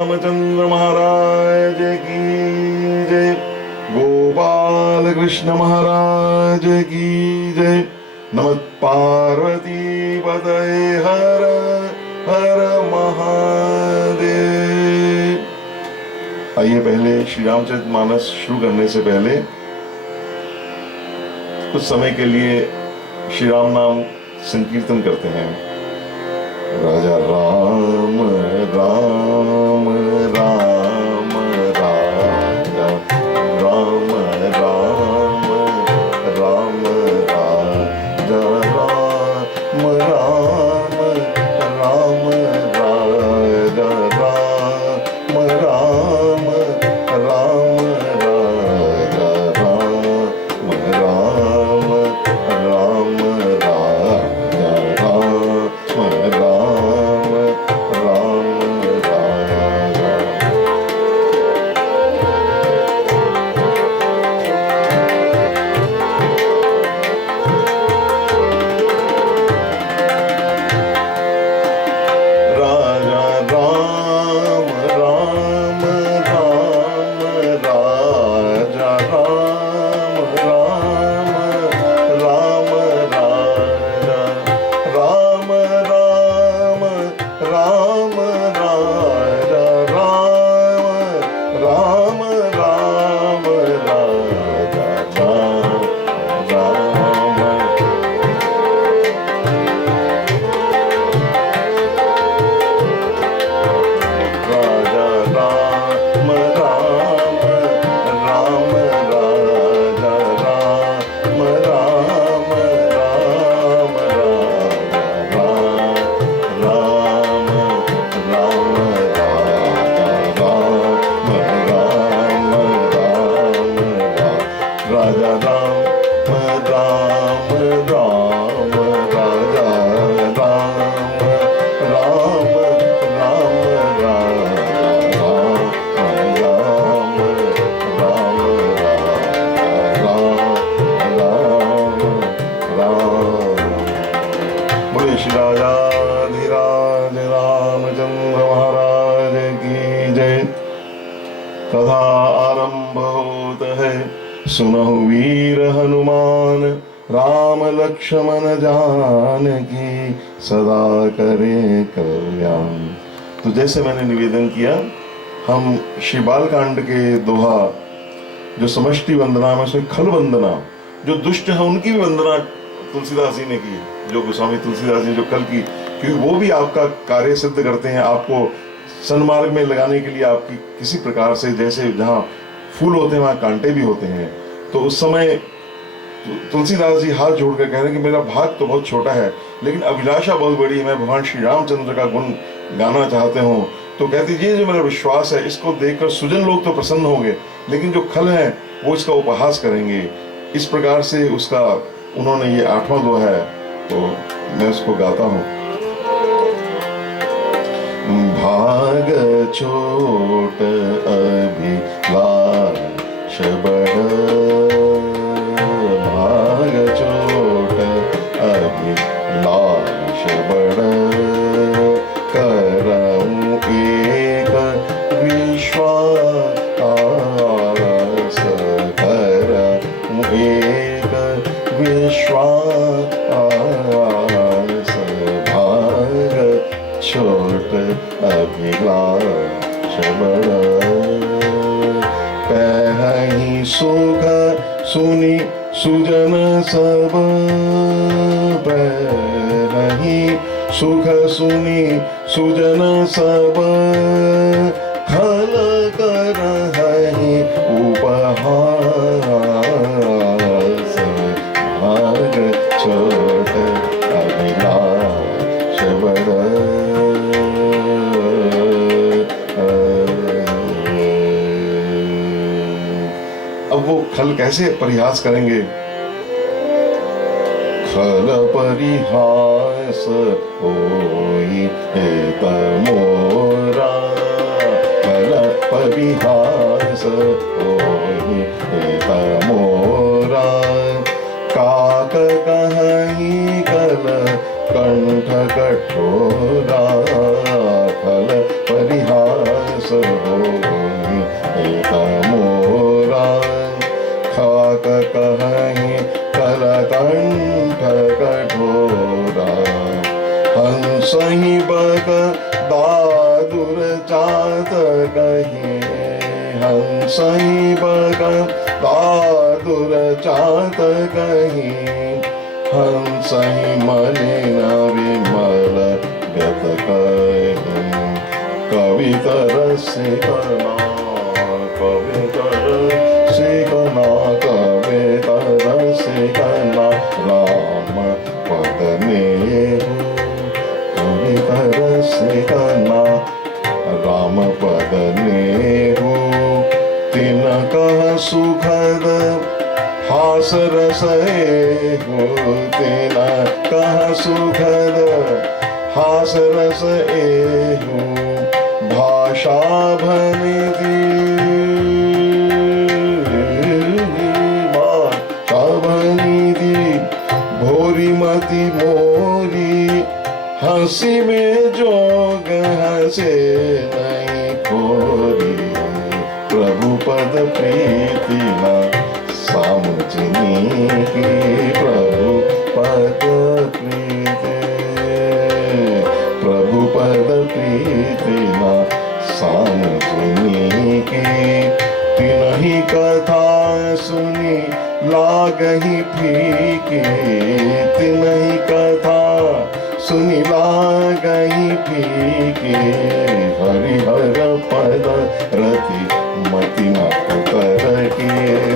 रामचंद्र महाराज की जय। गोपाल कृष्ण महाराज की जय। नमः पार्वती पतये हर हर महादेव। आइए पहले श्री रामचरितमानस शुरू करने से पहले कुछ समय के लिए श्री राम नाम संकीर्तन करते हैं। राजा राम राम राम राजा राम राम राम राजा राम राम राम राजा राम राम राम राजा राम राम राम राजा कथा आरंभ होत है। सुनहु वीर हनुमान राम लक्ष्मण जानकी सदा करे कल्याण। तो जैसे मैंने निवेदन किया, हम श्री बालकांड के दोहा जो समष्टि वंदना में उसमें खल वंदना, जो दुष्ट है उनकी भी वंदना तुलसीदास जी ने की, जो गोस्वामी तुलसीदास जी जो कल की, क्योंकि वो भी आपका कार्य सिद्ध करते हैं, आपको सन्मार्ग में लगाने के लिए आपकी किसी प्रकार से, जैसे जहाँ फूल होते हैं वहाँ कांटे भी होते हैं। तो उस समय तुलसीदास जी हाथ जोड़कर कह रहे हैं कि मेरा भाग तो बहुत छोटा है लेकिन अभिलाषा बहुत बड़ी है, मैं भगवान श्री रामचंद्र का गुण गाना चाहते हूँ। तो कहती ये जो मेरा विश्वास है, इसको देखकर सुजन लोग तो प्रसन्न होंगे लेकिन जो खल हैं वो इसका उपहास करेंगे। इस प्रकार से उसका उन्होंने ये 8वां दोहा है, तो मैं उसको गाता हूँ। भाग छोट अभिलाष बड़, भाग छोट अभिलाष बड़, करऊं एक विश्वास, करऊं एक विश्वास, भाग छोट अभिलाष बड़। कहीं सुख सुनी सुजन सब, कहीं सुख सुनी सुजन सब, खल कर है उपहास, भाग छोट अभिलाष बड़। अब वो खल कैसे परिहास करेंगे? खल परिहास होई हेत मोरा, खल परिहास होई हेत मोरा, काक कहीं कल कंठ कठोरा, खल परिहास सही बक दादुर चात कही हंस ही बक दादुर चात कही हंस ही मलिन विमल गत कही कविता रसिकना कविता रसिकना कविता रसिकना राम पद नेहु कविता रसिकना राम पद नेहु तिन कह सुखद हास रस एहु तिन कह सुखद हास रस एहु भाषा भनिधि भाषा भनिधि भोरी मति मोरी हंसी में जोग हंसे नहीं खोरी प्रभु पद प्रीति न सामुचनी की प्रभु पद प्रीति प्रभु पद प्रीति न सामुचनी की तिनहि कथा सुनी लागहि फीकी तिनहि कथा सुनी लागहि फीकी हरिहर पद रति मति न उतर की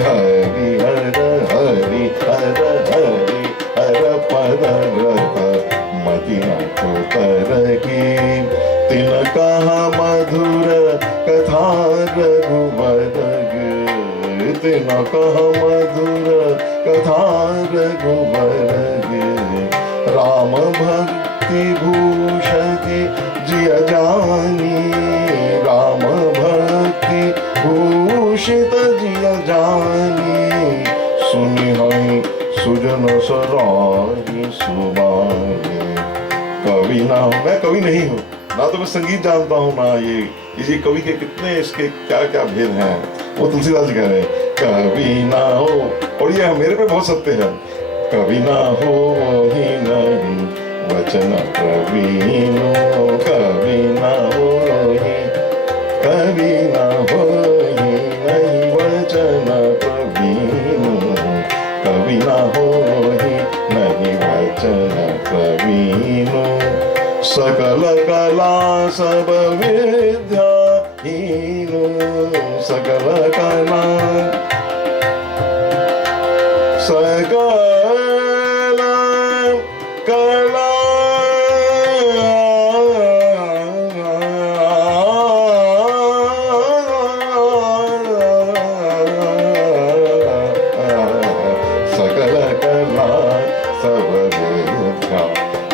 हरिहर हरिहर हरिहर पद रत मति न उतर की तिन कहा मधुर कथा रघुवर तिन कह मधुर कथा रघुवर राम भक्ति भूषति जिय जानी राम भक्ति भूषित जिय जानी सुनि हई सुजन सराही सुबानी कवि ना हूं मैं कवि नहीं हूं ना तो मैं संगीत जानता हूं ना ये कवि के कितने इसके क्या क्या भेद हैं वो तुलसीदास जी कह रहे हैं कवि ना हो और ये मेरे पे बहुत सत्य है कवि ना हो ही नहीं वचन प्रवीणो कवि ना हो ही कवि ना हो ही नहीं वचन प्रवीणो कवि ना हो ही नहीं वचन प्रवीणो सकल कला सब विद्या हीनो सकल कला सकल कला सकल कला सब विद्या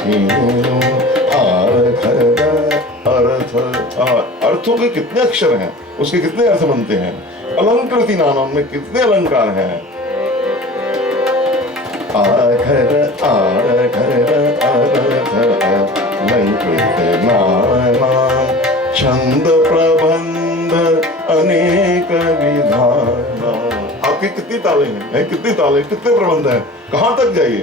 हीनो अर्थों के कितने अक्षर हैं उसके कितने अर्थ बनते हैं अलंकृति नाना उनमें कितने अलंकार हैं आखर आखर अर्थ अलंकृत नाना छंद प्रबंध अनेक विधाना आपके कितनी ताले हैं कितनी ताले कितने प्रबंध हैं कहां तक जाइए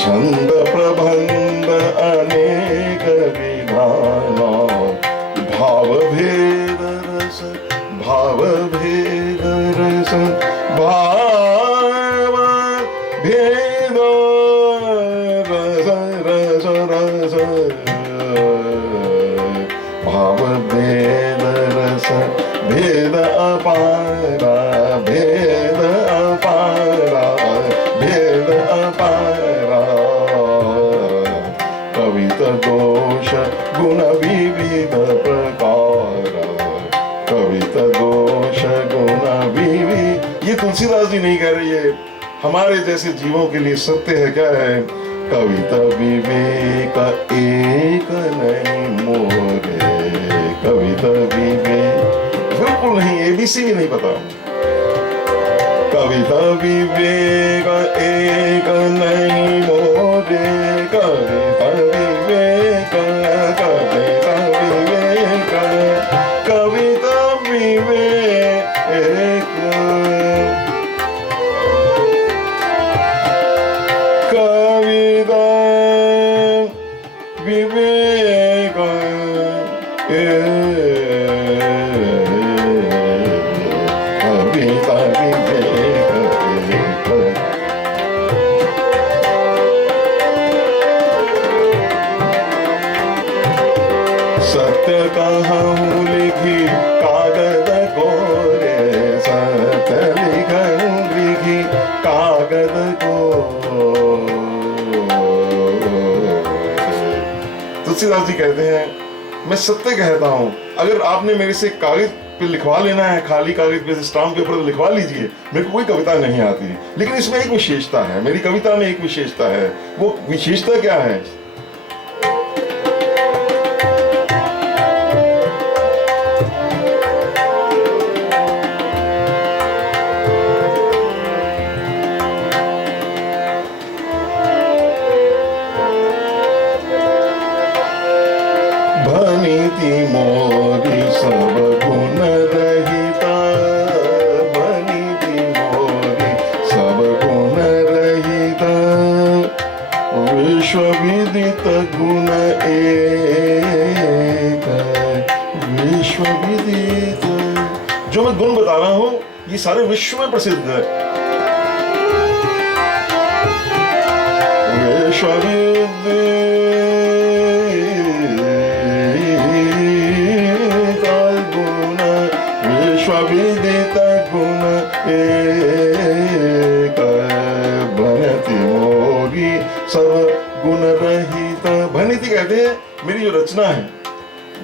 छंद प्रबंध अनेक विधाना भाव भेद रस भाव भेद रस भाव भेद रस रस रस भाव भेद रस भेद अपारा भेद अपारा भेद अपारा कविता दोष गुण विविध प्रकार कविता दोष गुण विविध ये तुलसीदास जी नहीं कह रही है हमारे जैसे जीवों के लिए सत्य है क्या है कविता विवेक एक नहीं मोरे कविता विवेक बिल्कुल नहीं एबीसी भी नहीं पता कविता विवेक एक नहीं मोरे कविता विवेक कविता विवेक कविता विवेक कविता कविता सत्य कहूँ लिखी कागज कोरे, सत्य लिखी कागज को। तुलसीदास जी कहते हैं मैं सत्य कहता हूं, अगर आपने मेरे से कागज पे लिखवा लेना है, खाली कागज पे स्टाम्प पेपर पे लिखवा लीजिए, मेरे को कोई कविता नहीं आती। लेकिन इसमें एक विशेषता है, मेरी कविता में एक विशेषता है। वो विशेषता क्या है? भनिति मोरी सब गुण रहिता, भनिति मोरी सब गुण रहिता, विश्व विदित गुण एक, विश्व विदित। जो मैं गुण बता रहा हूं ये सारे विश्व में प्रसिद्ध है। विश्व विदित गुण एक, भनिति मोरी सब गुण रहित। भनिति कहते हैं मेरी जो रचना है,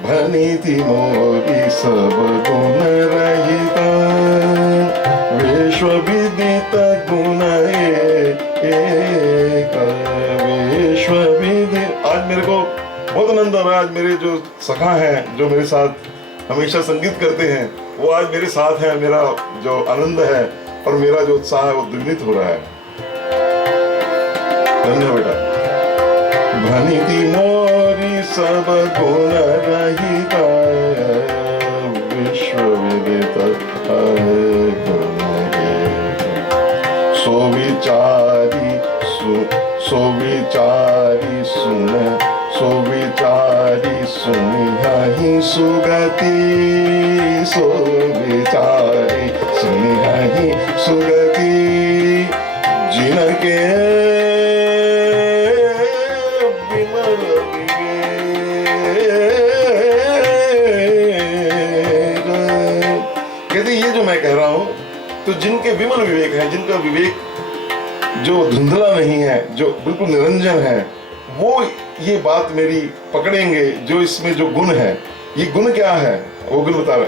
भनिति मोरी सब गुण रहित, विश्व विदित गुण एक, विश्व विदित। आज मेरे को बहुत आनंद आ रहा है। आज मेरे जो सखा हैं, जो मेरे साथ हमेशा संगीत करते हैं, वो आज मेरे साथ हैं। मेरा जो आनंद है और मेरा जो उत्साह है वो द्विगुणित हो रहा है। धन्य बेटा। भनिति मोरी सब गुण रहित, विश्व विदित गुण एक, सो विचारी सुन, सो विचारी सुनिहि सुगति, सो विचारी सुनिहि सुगति, जिनके विमल विवेक। कहते ये जो मैं कह रहा हूं, तो जिनके विमल विवेक है, जिनका विवेक जो धुंधला नहीं है, जो बिल्कुल निरंजन है, वो ये बात मेरी पकड़ेंगे। जो इसमें जो गुण है, ये गुण क्या है वो गुण बता रहा।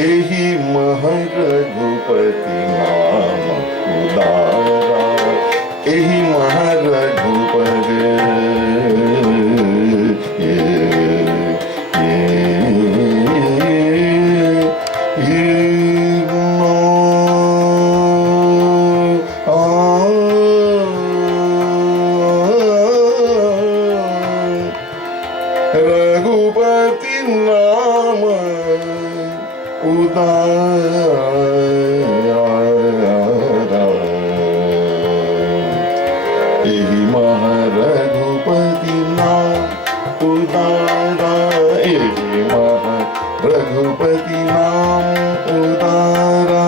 एही मह रघुपति नाम उदारा, एही मह रघुपति रघुपति नाम उदारा, एहि मह रघुपति नाम उदारा, एहि मह रघुपति नाम उदारा,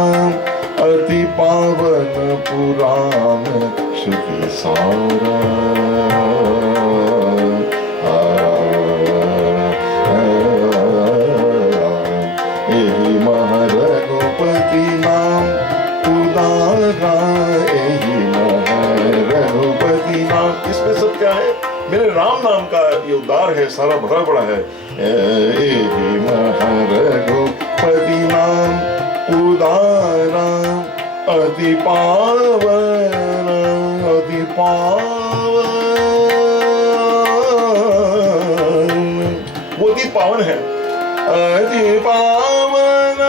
अति पावन पुराण श्रुति सारा। एहि मह रघुपति नाम उदारा, एहि मह रघुपति नाम। इसमें सब क्या है? मेरे राम नाम का ये उद्धार है, सारा भरा पड़ा है। एहि मह रघुपति नाम उदारा, अति पावन, अति पावन, वो अति पावन है। अति पावन,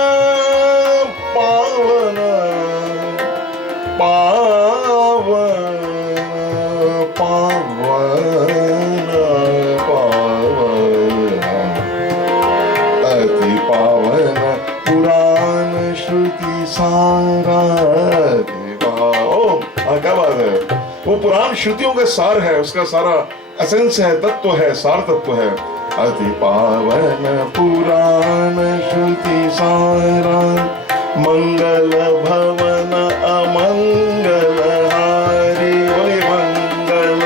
पावन, पावन, पावन, पावन, अति पावन पुराण श्रुति सारा। क्या बात है? वो पुराण श्रुतियों का सार है, उसका सारा एसेंस है, तत्व है, सार तत्व है। अति पावन पुराण श्रुति सारा, मंगल भवन अमंगल हारी, वही मंगल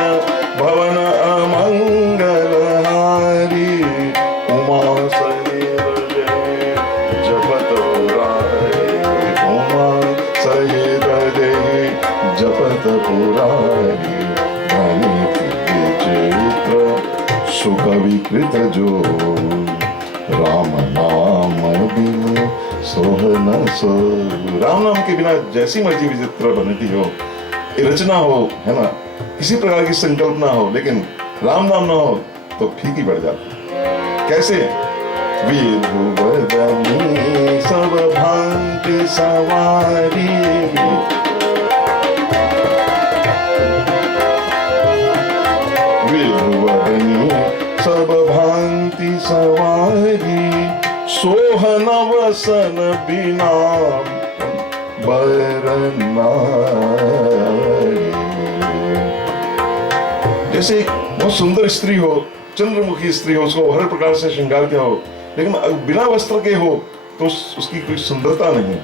भवन अमंगल हारी, उमा सहित जय जपत पुरारी, उमा सहित जय जपत पुरारी, चरित्र सुख विकृत जो, राम नाम बिन सोहन सो। राम नाम के बिना जैसी मर्जी विचित्र बनती हो, रचना हो, है ना, किसी प्रकार की संकल्पना हो, लेकिन राम नाम ना हो तो फीकी पड़ जाती। कैसे? विभुवदनी सब भांति सवारी, विभुवदनी सब भांति सवारी, सोहन वसन बिना बरनारी। जैसे एक बहुत सुंदर स्त्री हो, चंद्रमुखी स्त्री हो, उसको हर प्रकार से श्रृंगार किया हो, लेकिन बिना वस्त्र के हो तो उसकी कोई सुंदरता नहीं है।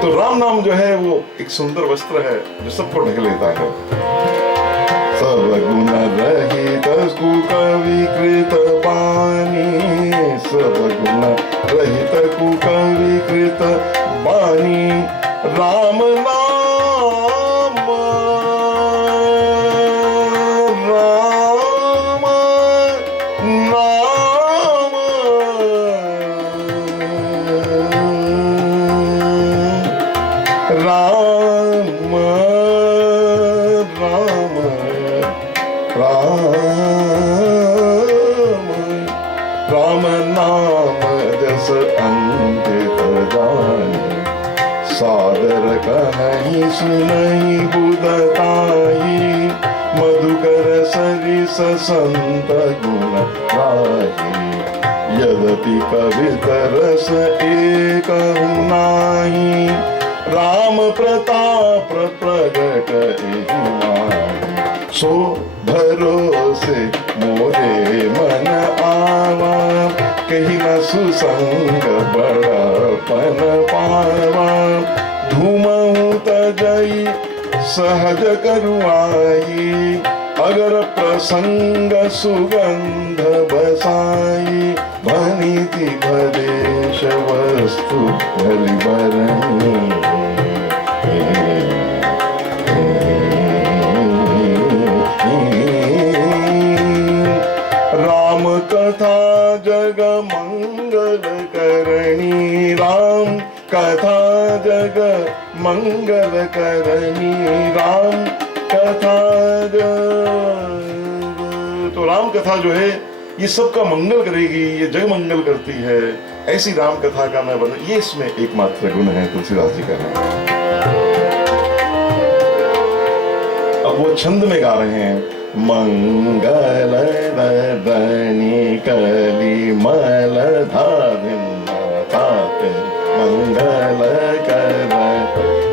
तो राम नाम जो है वो एक सुंदर वस्त्र है जो सबको ढक लेता है। सब गुण रहित कुक विकृत बानी, सब गुण रहित कुक विकृत बानी, राम नाम राम नाम राम राम नाम जस अंकित जानी, सादर कहीं सुनई बुदताई, मधुकर सरिस संत गुण गाही, यद्यपि कवितर रस एक नाही, राम प्रताप प्रगट एहि माही, सो भरोसे मोरे मन आवा, कहीं न सुसंग बड़पन पावा, धूमहु तजई सहज करुआई, अगर प्रसंग सुगंध बसाई, भनीति भदेश वस्तु भली बरनी, राम कथा जग मंगल करणी, राम कथा जग मंगल करणी, राम कथा तो राम कथा जो है ये सबका मंगल करेगी, ये जग मंगल करती है। ऐसी राम कथा का मैं वर्णन, ये इसमें एकमात्र गुण है तुलसीदास जी का है। अब वो छंद में गा रहे हैं, मंगल दर्दनी कली मल धारिन ताते, मंगल कर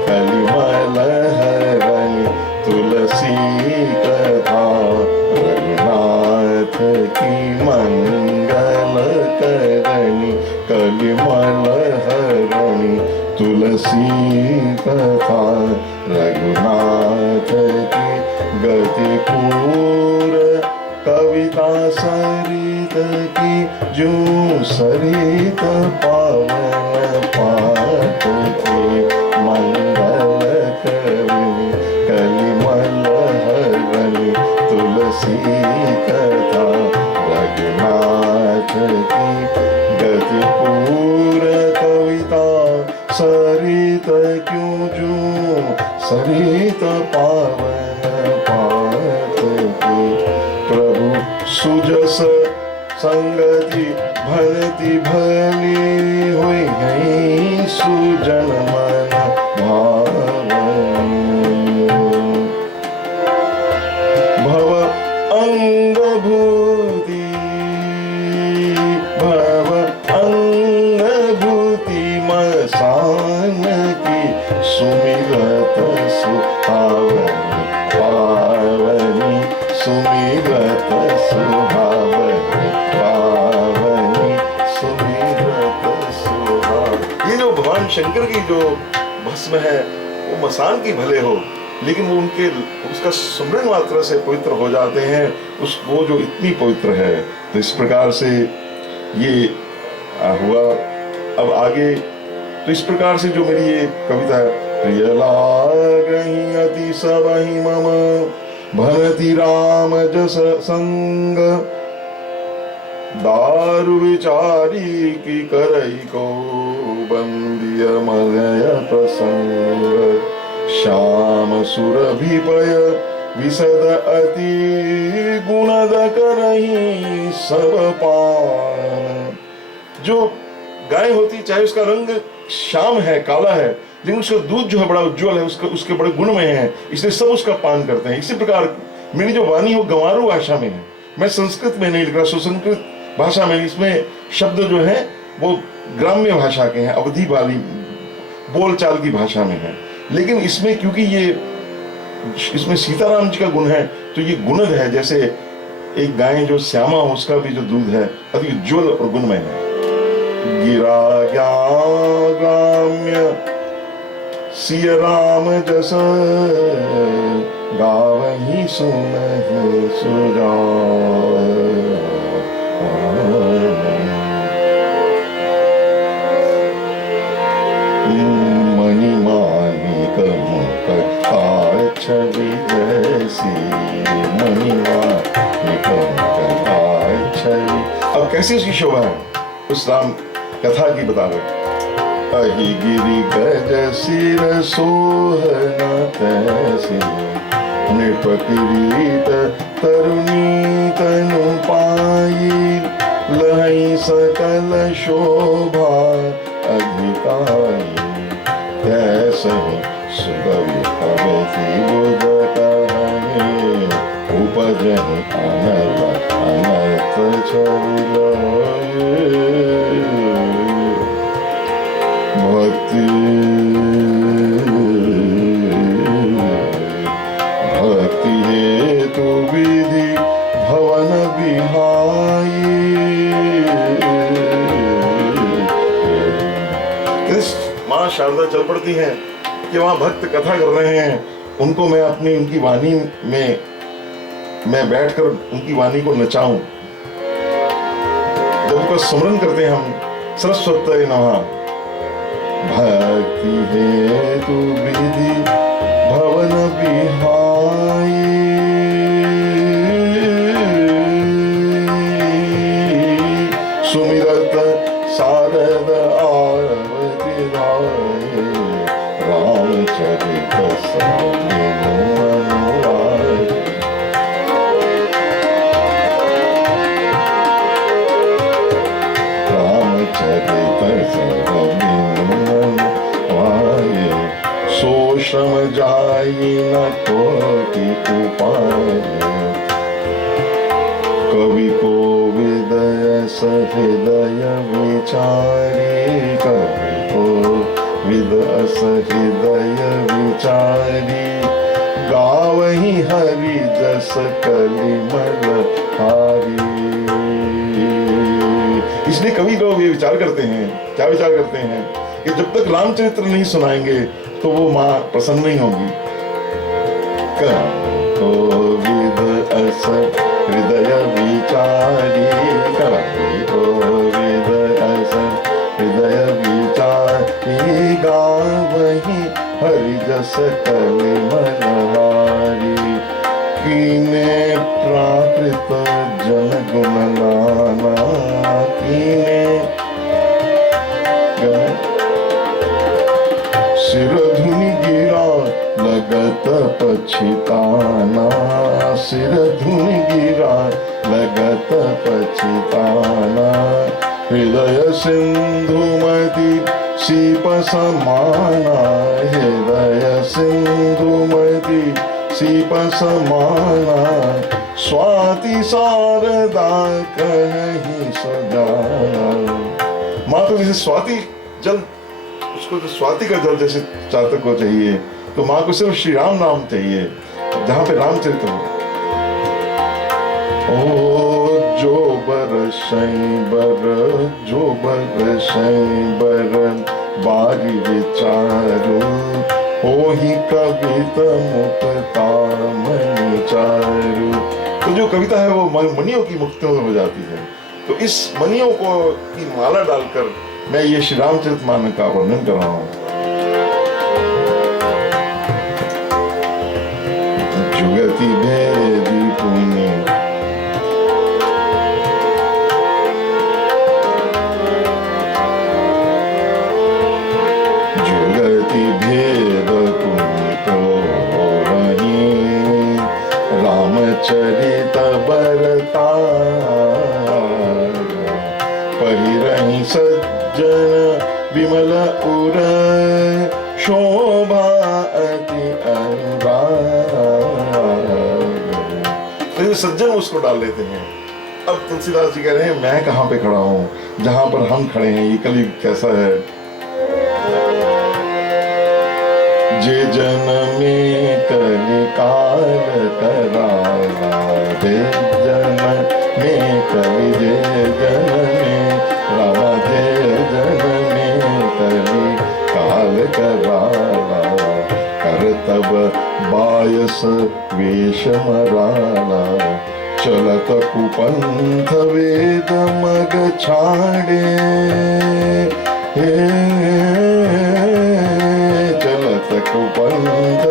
कली मल हरनी, तुलसी कथा रघुनाथ की, मंगल करनी कली मल हरनी, तुलसी कथा रघुनाथ की, गति पूर कविता सरित की, जो सरित पावन पाठ की, मंगल करनी कलिमल हरनी, तुलसी कथा रघुनाथ की, गति पूर कविता सरित क्यों, जो सरित पावन पाठ की, प्रभु सुजस संगति भरती भली, हुई गई सुजन मन भावन, भव अंग भूति भव अंग भूति मसान की, सुमिरत सुहावनी, सुहावनी पावनी सुमिरत सुहावनी। ये जो भगवान शंकर की जो भस्म है वो मसान की भले हो, लेकिन वो उसका सुमरन मात्रा से पवित्र हो जाते हैं। वो जो इतनी पवित्र है। तो इस प्रकार से ये हुआ। अब आगे तो इस प्रकार से जो मेरी ये कविता है, प्रिय लागहि अति सबहि मम भरति राम जस संग, दारु विचारी की करई को बंदिय मलय प्रसंग, श्याम सुरभिपय विशद अति गुणद करही सब पान। जो गाय होती चाहे उसका रंग श्याम है, काला है, लेकिन उसका दूध जो है बड़ा उज्जवल है, उसके बड़े गुणमय है, इसलिए सब उसका पान करते हैं। इसी प्रकार मेरी जो वाणी हो गंवारू भाषा में है, मैं संस्कृत में नहीं लिख रहा, सुसंस्कृत भाषा में। इसमें शब्द जो है वो ग्राम्य भाषा के हैं, अवधि वाली बोलचाल की भाषा में है। लेकिन इसमें क्योंकि इसमें सीताराम जी का गुण है, तो ये गुणद है। जैसे एक गाय जो श्यामा हो, उसका भी जो दूध है अति उज्ज्वल और गुणमय है। गिरा ग्राम्य सिय राम जस, गावहि सुनहि सुजान। मणिमाणिक मुख छवि जैसी, मणिमाणिक मुख छवि। अब कैसी उसकी शोभा है, उस राम कथा की बता रहे। अहि गिरि गज सिर सोहना तैसी, नृप किरीट तरुणी तनु पाई, लहई सकल शोभा अधिकाई। तैसहि सुगवि अवति बुध कहे, उपजहि अनर्थ छवि। भक्ति हेतु विधि भवन बिहाई। माँ शारदा चल पड़ती हैं कि वहां भक्त कथा कर रहे हैं, उनको मैं उनकी वाणी में मैं बैठकर उनकी वाणी को नचाऊं। जब उनका स्मरण करते हैं हम, सरस्वती नमः। भक्ति हेतु विधि भवन बिहाई, सुमिरत शारद आरती राय, रामचरित श्रम जाई न कोटि उपाय, कवि को विदय सहृदय विचारी, कवि को विदय सहृदय विचारी, गावहि हरि जस कलिमल हारी। इसलिए कवि लोग ये विचार करते हैं, क्या विचार करते हैं कि जब तक रामचरित्र नहीं सुनाएंगे तो वो माँ प्रसन्न नहीं होगी। कोविद अस हृदय विचारी, कोविद अस हृदय विचारी, गावहि हरि जस कलिमल हारी। कीने प्राकृत जन गुण नाना, कीने सिर धुनि गिरा लगत पछिताना, सिर धुनि गिरा लगत पछिताना। हृदय सिंधुमति सीप समाना, हृदय सिंधुमति सीप समाना। स्वाति शारदा कहीं सजाना। माँ तो जैसे स्वाति जल, उसको तो स्वाति का जल जैसे चातक को चाहिए, तो माँ को सिर्फ श्री राम नाम चाहिए, जहाँ पे रामचरित्र हो। ओ जो बरसई बर बारी विचारू हो ही कविता मुक्ता मणि चारू। तो जो कविता है वो मणियों की मुक्तियों में हो जाती है। तो इस मणियों को की माला डालकर मैं ये श्री रामचरितमानस का वर्णन कर रहा हूँ। जुगति भेदी पुनि जुगति भेद पुनि तो वही रामचरित बरतार पहिरहि सज्जन विमल उर शोभा अति अनुराग। सज्जन उसको डाल लेते हैं। अब तुलसीदास जी कह रहे हैं मैं कहाँ पे खड़ा हूँ, जहां पर हम खड़े हैं ये कलयुग कैसा है। जे जन में कलिकाल करारा जे जन में कलि जे जन में रामा जे जन में कलि काल करारा करतब बायस वेश मराला चलत कुपंथ वेद मग छाड़े चलत कुपंथ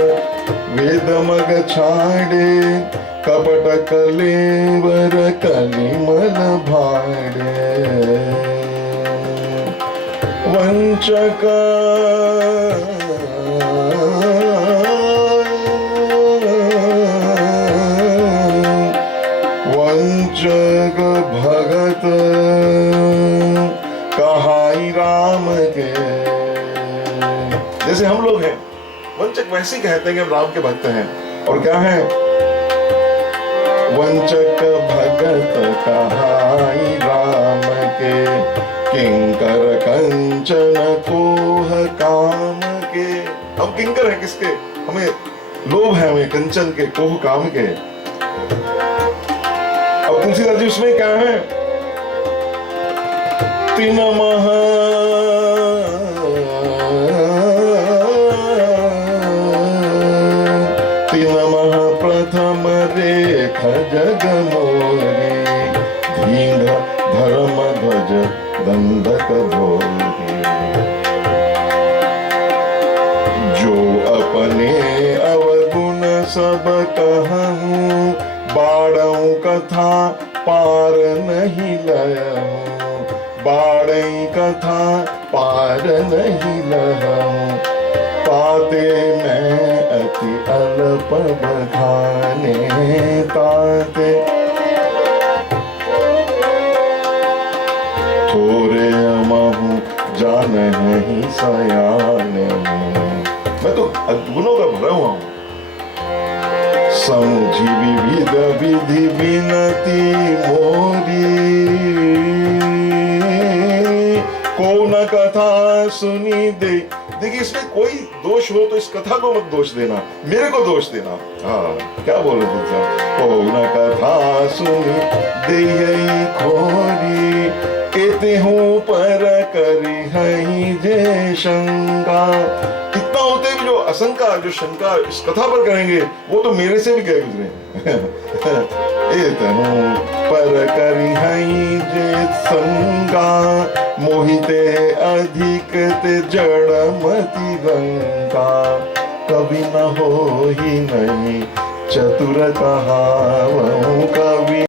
वेद मग छाड़े कपट कलेवर कलिमल भाड़े वंचक वंचक भगत कहाई राम के। जैसे हम लोग हैं वंचक वैसे ही कहते हैं कि हम राम के भक्त हैं। और क्या है वंचक भगत कहाई राम के किंकर कंचन कोह काम के। हम किंकर हैं किसके, हमें लोभ है हमें कंचन के कोह काम के। अब तुलसीदास जी उसमें क्या है तीन महा प्रथम रेख जग मोरी धींग धर्म ध्वज दंडक धोरी जो अपने अवगुण सब कहूँ बाड़ऊ कथा पार नहीं लयहूँ बाड़ई कथा पार नहीं लहूँ पाते मैं अति अल्प बखाने ताते थोड़े महू जान नहीं सयाने। मैं तो गुणों का भरा हुआ हूँ। समझी विविध विधि विनती मोरी को न कथा सुनी दे। देखिए इसमें कोई दोष हो तो इस कथा को मत दोष देना, मेरे को दोष देना। हाँ क्या बोले तुझे को न कथा सुनी दे खोरी कहते हूँ पर करी हई जे शंका। इतना होते भी जो आशंका जो शंका इस कथा पर करेंगे वो तो मेरे से भी गए गुजरे। पर करी हई जे शंका मोहिते अधिक ते जड़मति रंका कभी न हो ही नहीं चतुर कहावहूँ कवि